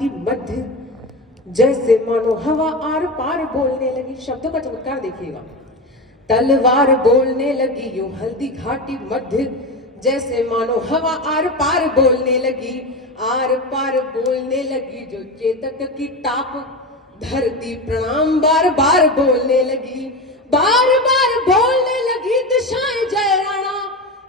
घाटी मध्य, जैसे मानो हवा आर पार बोलने लगी। शब्दों का चमत्कार देखिएगा। तलवार बोलने लगी यूं हल्दी घाटी मध्य, जैसे मानो हवा आर पार बोलने लगी। आर पार बोलने लगी जो चेतक की टाप, धरती प्रणाम बार बार बोलने लगी। बार बार बोलने लगी दिशाएं जय राणा,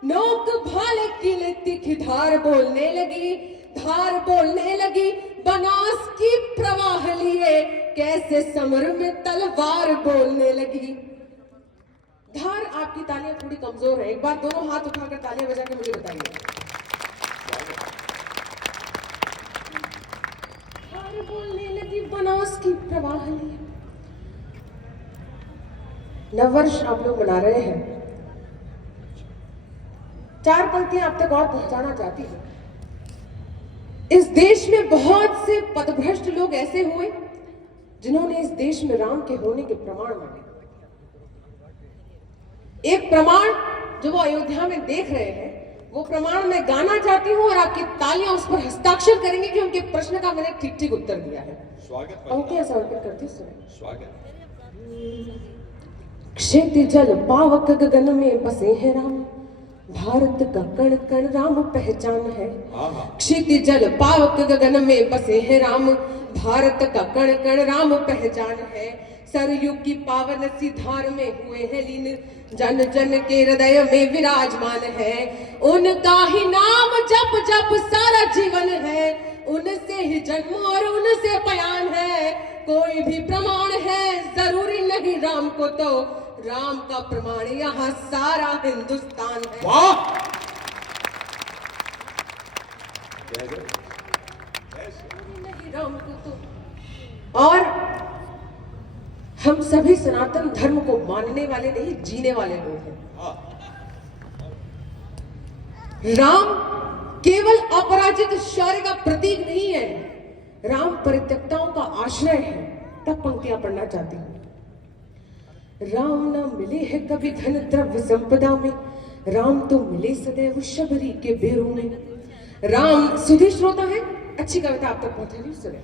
नोक भाले किले तीखी धार बोलने लगी। धार बोलने लगी बनास की प्रवाह लिए, कैसे समर में तलवार बोलने लगी। धार आपकी तालियां थोड़ी कमजोर है, एक बार दोनों हाथ उठाकर तालियां बजा के मुझे बताइए। धार बोलने लगी बनास की प्रवाह लिए। नववर्ष आप लोग मना रहे हैं, 4 पंक्तियां आप तक और पहुंचाना चाहती हूं। इस देश में बहुत से पथभ्रष्ट लोग ऐसे हुए जिन्होंने इस देश में राम के होने के प्रमाण मांगे। एक प्रमाण जो वो अयोध्या में देख रहे हैं, वो प्रमाण मैं गाना चाहती हूं और आपकी तालियां उस पर हस्ताक्षर करेंगे कि उनके प्रश्न का मैंने ठीक ठीक उत्तर दिया है। स्वागत पंक्तियां समर्पित करती हूं। स्वागत। क्षितिज जल पावक गगन में बसे हैं राम, भारत का कण कण राम पहचान है। क्षितिज जल पावक गगन में बसे हैं राम, भारत का कण कण राम पहचान है। सरयू की पावन सी धार में हुए हैं लीन, जन जन के हृदय में विराजमान है। उनका ही नाम जप जप सारा जीवन है, उनसे ही जन्म और उनसे बयान है। कोई भी प्रमाण है जरूरी नहीं राम को, तो राम का प्रमाण यहाँ सारा हिंदुस्तान है। वाह! नहीं राम को तो। और हम सभी सनातन धर्म को मानने वाले नहीं, जीने वाले लोग हैं। राम केवल अपराजित शौर्य का प्रतीक नहीं है, राम परित्यक्ताओं का आश्रय है। तब पंक्तियां पढ़ना चाहती हूं। राम न मिले हैं कभी धन द्रव्य संपदा में, राम तो मिले सदैव शबरी के बेरों में। राम सुधी श्रोता है, अच्छी कविता आप तक पहुंचानी सुने।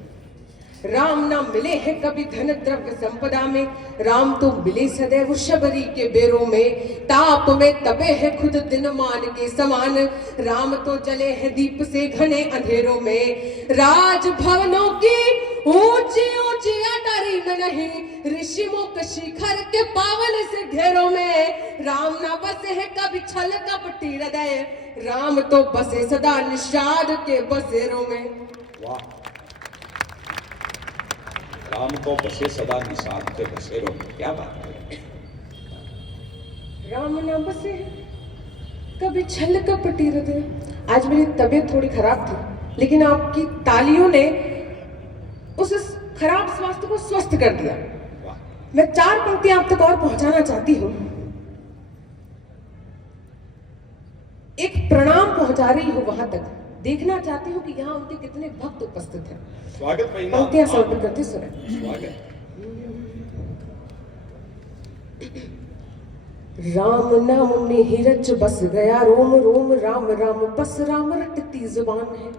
राम न मिले हैं कभी धन द्रव्य संपदा में, राम तो मिले सदैव शबरी के बेरों में। ताप में तपे हैं खुद दिन मान के समान, राम तो जले हैं दीप से घने अंधेरों में। राज भवनों की ऊंची ऊंची अटारी में नहीं, ऋषि मुख शिखर के पावन से घेरों में। राम न बसे है कभी छल कपटी हृदय, राम तो बसे सदा निषाद के बसेरों में। वाह! राम को बसे सदा निषाद के बसेरों में, क्या बात है। राम न बसे कभी छल कपटी हृदय। आज मेरी तबीयत थोड़ी खराब थी, लेकिन आपकी तालियों ने उस खराब स्वास्थ्य को स्वस्थ कर दिया। मैं 4 पंक्तियां आप तक और पहुंचाना चाहती हूं। एक प्रणाम पहुंचा रही हूं वहां तक, देखना चाहती हूं कि यहाँ उनके कितने भक्त उपस्थित हैं। स्वागत। पंक्तियां समर्पित करती सुने। स्वागत। राम नाम में ही रच बस गया रोम रोम, राम राम बस राम रटती जुबान है।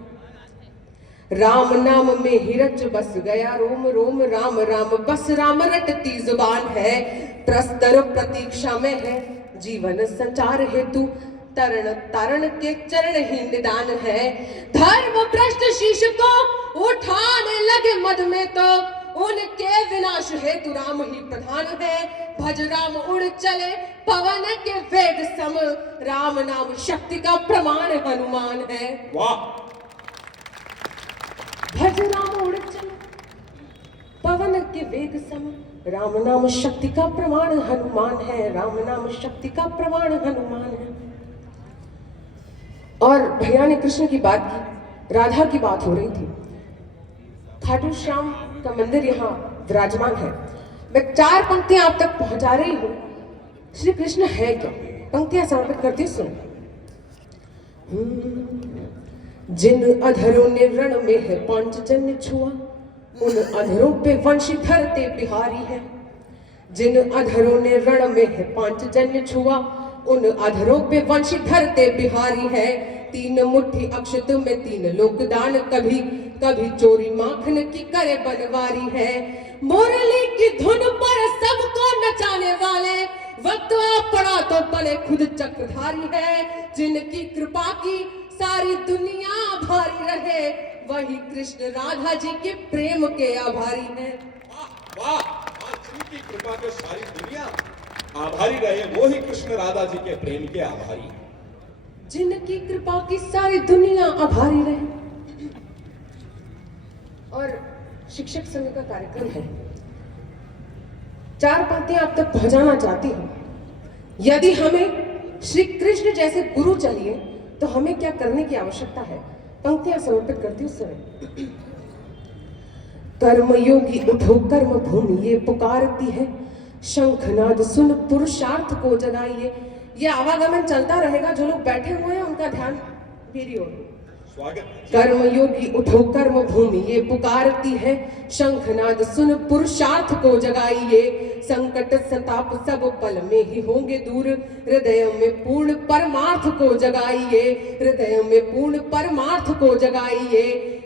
राम नाम में ही रच बस गया रोम रोम, राम राम बस राम रटती जुबान है। प्रस्तर प्रतीक्षा में है जीवन संचार हेतु, तरण तरण के चरण ही निदान है। धर्म भ्रष्ट शीश को उठाने लगे मद में, तो उनके विनाश हेतु राम ही प्रधान है। भज राम उड़ चले पवन के वेग सम, राम नाम शक्ति का प्रमाण हनुमान है। वाह! भज राम उड़ चले पवन के वेग सम, राम नाम शक्ति का प्रमाण हनुमान है। राम नाम शक्ति का प्रमाण हनुमान है। और भैया ने कृष्ण की बात की, राधा की बात हो रही थी। खाटू श्याम का मंदिर यहाँ विराजमान है। मैं 4 पंक्तियां आप तक पहुंचा रही हूं। श्री कृष्ण है क्या? पंक्तियां समर्पित करती सुन। जिन अधरों ने रण में है पांचजन्य छुआ, उन अधरों पे वंश धरते बिहारी है। जिन अधरों ने रण में है पांचजन्य छुआ, उन अधरों पे वंश धरते बिहारी है। 3 मुट्ठी अक्षत में 3 लोकदान, कभी कभी चोरी माखन की करे बनवारी है। मुरली की धुन पर सबको नचाने वाले, वक्त आ पड़ा तो पले खुद चक्रधारी है। जिनकी कृपा की सारी दुनिया आभारी रहे, वही कृष्ण राधा जी के प्रेम के आभारी है। वाह वाह, जिनकी कृपा के सारी दुनिया आभारी रहे, वो ही कृष्ण राधा जी के प्रेम के आभारी हैं। जिनकी कृपा की सारी दुनिया आभारी रहे। और शिक्षक संघ का कार्यक्रम है, 4 पंक्तियां आप तक पहुंचाना चाहती हूं। यदि हमें श्री कृष्ण जैसे गुरु चाहिए तो हमें क्या करने की आवश्यकता है, पंक्तियां समर्पित करती हूं स्वयं। कर्म योगी उठो कर्म भूमि ये पुकारती है, शंखनाद सुन पुरुषार्थ को जगाइए। ये आवागमन चलता रहेगा, जो लोग बैठे हुए हैं उनका ध्यान मेरी ओर। स्वागत। कर्म योगी उठो कर्म भूमि ये पुकारती है, शंखनाद सुन पुरुषार्थ को जगाइए। संकट संताप सब पल में ही होंगे दूर, हृदय में पूर्ण परमार्थ को जगाइए। हृदय में पूर्ण परमार्थ को जगाइए।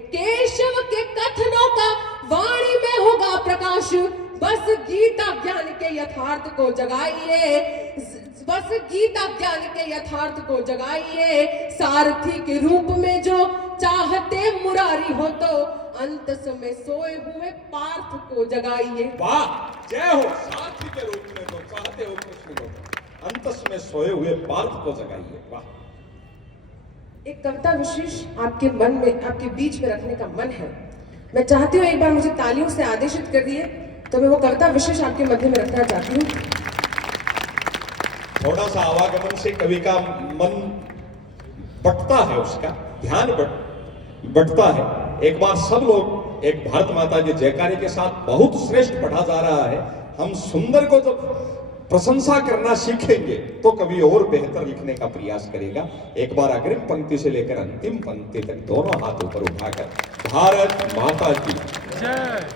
केशव के कथनों का वाणी में होगा प्रकाश, बस गीता ज्ञान के यथार्थ को जगाइए। बस गीता ज्ञान के यथार्थ को जगाइए। सारथी के रूप में जो चाहते मुरारी हो, तो अंत समय सोए हुए पार्थ को जगाइए। वाह, जय हो। सारथी के रूप में जो चाहते हो कृष्ण को, अंत में सोए हुए पार्थ को जगाइए। वाह। एक कविता विशेष आपके मन में, आपके बीच में रखने का मन है। मैं चाहती हूँ एक बार मुझे तालियों से आदेशित कर दिए तो मैं वो कविता विशेष आपके मध्य में रखना चाहती हूँ। थोड़ा सा आवागमन से कवि का मन बटता है, उसका ध्यान बटता है। एक बार सब लोग एक भारत माता के जयकारे के साथ बहुत श्रेष्ठ पढ़ा जा रहा है। हम सुंदर को जब प्रशंसा करना सीखेंगे तो कभी और बेहतर लिखने का प्रयास करेगा। एक बार अग्रिम पंक्ति से लेकर अंतिम पंक्ति तक दोनों हाथ ऊपर उठाकर भारत माता की जय।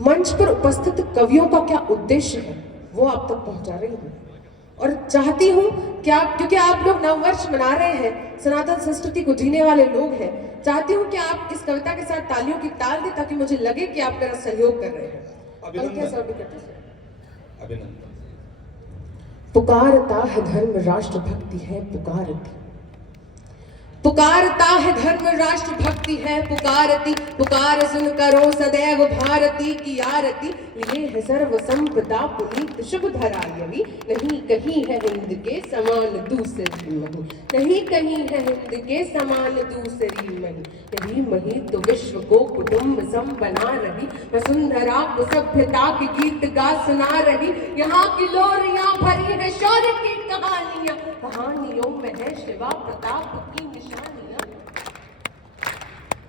मंच पर उपस्थित कवियों का क्या उद्देश्य है वो आप तक पहुंचा रही हूँ, और चाहती हूँ कि आप, क्योंकि आप लोग नववर्ष मना रहे हैं, सनातन संस्कृति को जीने वाले लोग हैं, चाहती हूँ कि आप इस कविता के साथ तालियों की ताल दें ताकि मुझे लगे कि आप मेरा सहयोग कर रहे हैं। अभिनंदन। पुकारता है धर्म राष्ट्र भक्ति है पुकारती, पुकारता है धर्म राष्ट्र भक्ति है पुकारती। पुकार सुन करो सदैव भारती की आरती, ये है सर्व संपदा पुनीत शुभ धरा यही। नहीं कहीं है हिंद के समान दूसरी मही, नहीं कहीं है हिंद के समान दूसरी मही। यही मही तो विश्व को कुटुंब सम बना रही, वसुंधरा को सभ्यता के गीत गा सुना रही। यहाँ की लोरियां भरी है शौर्य की कहानियां, कहानियों में है शिवा प्रताप की निशानियां।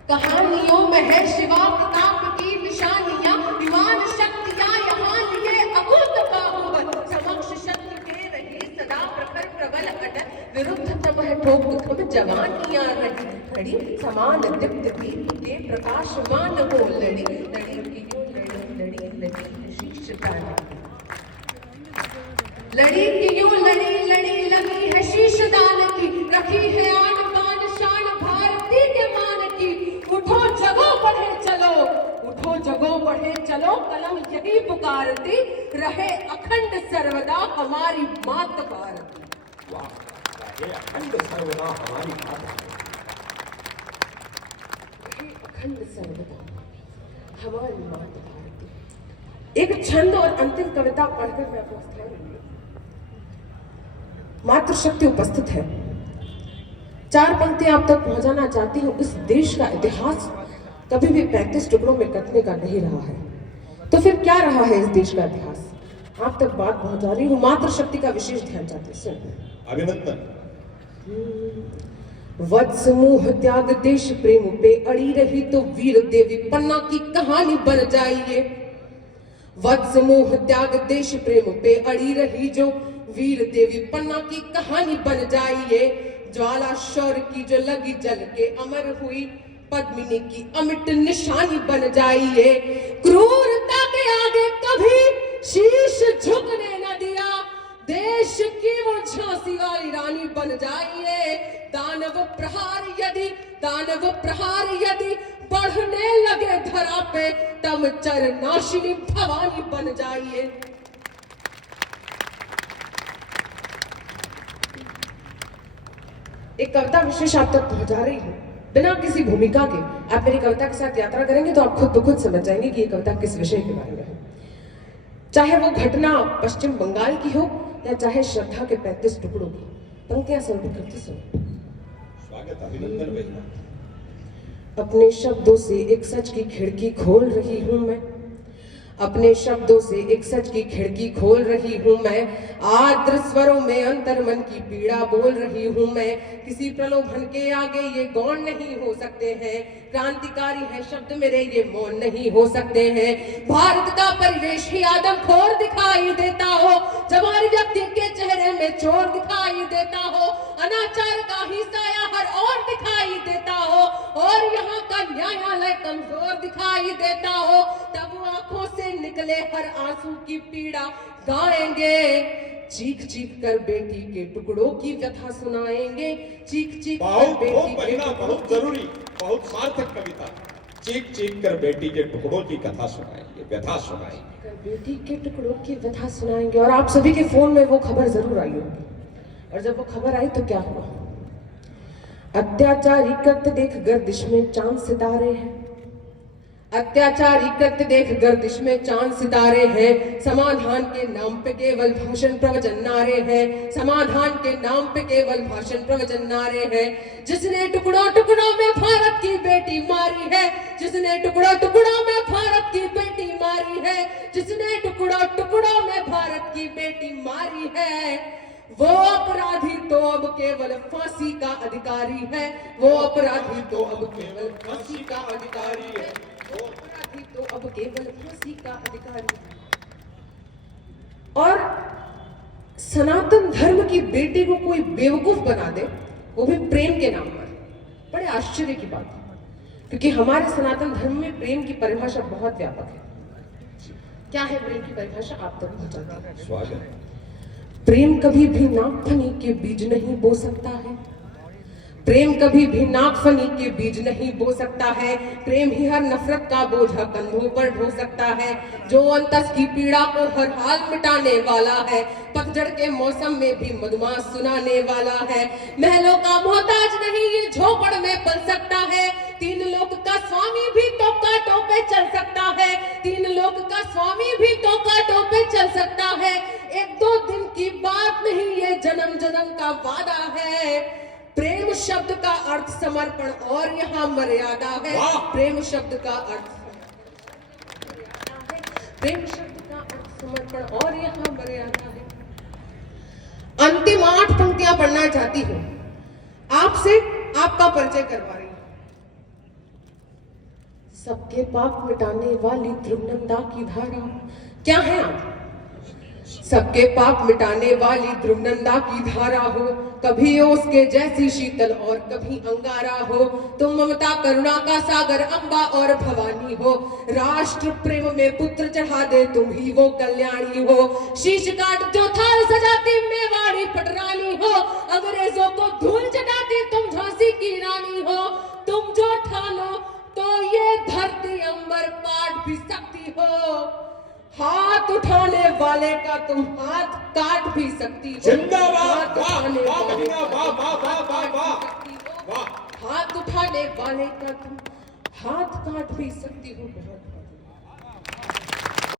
कहानियों में है शिवा प्रताप की निशानियां, विमान शक्तियां यहाँ लिए अकुत बाहुबल। समक्ष शत्रु के रहे सदा प्रखर प्रबल अटल, विरुद्ध तमह ठोक थम जवानियां रही खड़ी। समान दीप्त दीप के प्रकाशमान हो लड़ी, लड़ी की लड़ी लड़ी लड़ी शीश लड़ी की यूं लड़ी लगी है शीश दान की, रखी है आन बान शान भारती के मान की। उठो जगो बढ़े चलो, उठो जगो बढ़े चलो, कलम यही पुकारती रहे अखंड सर्वदा हमारी मात भारती। वाह, रहे अखंड सर्वदा हमारी मात, रहे अखंड सर्वदा हमारी मात भारती। एक छंद और अंतिम कविता पढ़कर मैं आपको स्थान दूंगी। मातृशक्ति उपस्थित है, 4 पंक्तियां आप तक पहुंचाना चाहती हूं। इस देश का इतिहास कभी भी 35 टुकड़ों में कटने का नहीं रहा है, तो फिर क्या रहा है इस देश का इतिहास, आप तक बात पहुंचा रही हूं। मातृशक्ति का विशेष ध्यान चाहती हूं। अभिनंदन। वत्स मोह त्याग देश प्रेम पे अड़ी रही, तो वीर देवी पन्ना की कहानी बन जाइए। वत्स मोह त्याग देश प्रेम पे अड़ी रही, जो वीर देवी पन्ना की कहानी बन जाइए। ज्वाला शौर्य की जो लगी जल के अमर हुई, पद्मिनी की अमिट निशानी बन जाइए। क्रूरता के आगे कभी शीश झुकने न दिया, देश की वो झांसी वाली रानी बन जाइए। दानव प्रहार यदि बढ़ने लगे धरा पे, तब चरनाशिनी भवानी बन जाइए। एक कविता विशेष आप तक पहुंचा रही हूं बिना किसी भूमिका के। आप मेरी कविता के साथ यात्रा करेंगे तो आप खुद ब खुद समझ जाएंगे कि ये कविता किस विषय के बारे में है। चाहे वो घटना पश्चिम बंगाल की हो या चाहे श्रद्धा के 35 टुकड़ों की। पंक्तियां सुन करती सुनो। स्वागत, अभिनंदन बेहना। अपने शब्दों से एक सच की खिड़की खोल रही हूं मैं। अपने शब्दों से एक सच की खिड़की खोल रही हूं मैं। आर्द्र स्वरों में अंतर मन की पीड़ा बोल रही हूं मैं। किसी प्रलोभन के आगे ये गौण नहीं हो सकते हैं। क्रांतिकारी है शब्द मेरे, ये मौन नहीं हो सकते हैं। भारत का परिवेश ही आदमखोर दिखाई देता हो, जब हर व्यक्ति के चेहरे में चोर दिखाई देता हो, अनाचार का ही साया हर और दिखाई देता हो, और यहाँ का न्यायालय कमजोर दिखाई देता हो, तब वो आंखों से निकले हर आंसू की पीड़ा गाएंगे। चीख चीख कर बेटी के टुकड़ों की व्यथा सुनाएंगे। चीख चीख कर बेटी के बहुत जरूरी, बहुत सार्थक कविता। चीख चीख कर बेटी के टुकड़ों की कथा सुनाएंगे, व्यथा सुनाएंगे। बेटी के टुकड़ों की व्यथा सुनाएंगे। और आप सभी के फोन में वो खबर जरूर आई होगी, और जब वो खबर आई तो क्या हुआ? अत्याचारी कृत्य देख गर्दिश में चांद सितारे हैं। अत्याचारी कृत्य देख गर्दिश में चांद सितारे हैं। समाधान के नाम पे केवल भाषण प्रवचन नारे हैं। समाधान के नाम पे केवल भाषण प्रवचन नारे हैं। जिसने टुकड़ों टुकड़ों में भारत की बेटी मारी है, जिसने टुकड़ों टुकड़ों में भारत की बेटी मारी है, जिसने टुकड़ों टुकड़ों में भारत की बेटी मारी है, वो अपराधी तो अब केवल फांसी का अधिकारी है। वो अपराधी तो अब केवल फांसी का अधिकारी है। वो अपराधी तो अब केवल फांसी का अधिकारी है। और सनातन धर्म की बेटी को कोई बेवकूफ बना दे, वो भी प्रेम के नाम पर, बड़े आश्चर्य की बात है। क्योंकि हमारे सनातन धर्म में प्रेम की परिभाषा बहुत व्यापक है। क्या है प्रेम की परिभाषा? आप तक पहुंचाते हैं। स्वागत। प्रेम कभी भी नागफनी के बीज नहीं बो सकता है। प्रेम कभी भी नागफनी के बीज नहीं बो सकता है। प्रेम ही हर नफरत का बोझा कंधों पर ढो सकता है, जो अंतस की पीड़ा को हर हाल मिटाने वाला है। पतझड़ के मौसम में भी मधुमास सुनाने वाला है। महलों का मोहताज नहीं ये झोपड़ में पल सकता है। तीन लोक का स्वामी भी तो कांटों पे चल सकता है। तीन लोक का स्वामी भी तो कांटों पे चल सकता है। एक दो दिन की बात नहीं, ये जन्म जन्म का वादा है। प्रेम शब्द का अर्थ समर्पण और यहाँ मर्यादा है। प्रेम शब्द का अर्थ प्रेम शब्द का अर्थ समर्पण और यहाँ मर्यादा है। अंतिम 8 पंक्तियां पढ़ना चाहती हूँ, आपसे आपका परिचय करवा रही हूँ। सबके पाप मिटाने वाली ध्रुवनंदा की धारा। क्या है आप? सबके पाप मिटाने वाली ध्रुवनंदा की धारा हो, कभी उसके जैसी शीतल और कभी अंगारा हो। तुम ममता करुणा का सागर अम्बा और भवानी हो। राष्ट्र प्रेम में पुत्र चढ़ा दे तुम ही वो कल्याणी हो। शीश काट जो थाल सजाती मेवाड़ी पटरानी हो। अंग्रेजों को धूल चटाती तुम झांसी की रानी हो। तुम जो ठानो तो ये धरती अंबर पाट भी सकती हो। हाथ उठाने वाले का तुम हाथ काट भी सकती हो। जिंदाबाद। हाथ उठाने वाले का तुम हाथ काट भी सकती हो। बहुत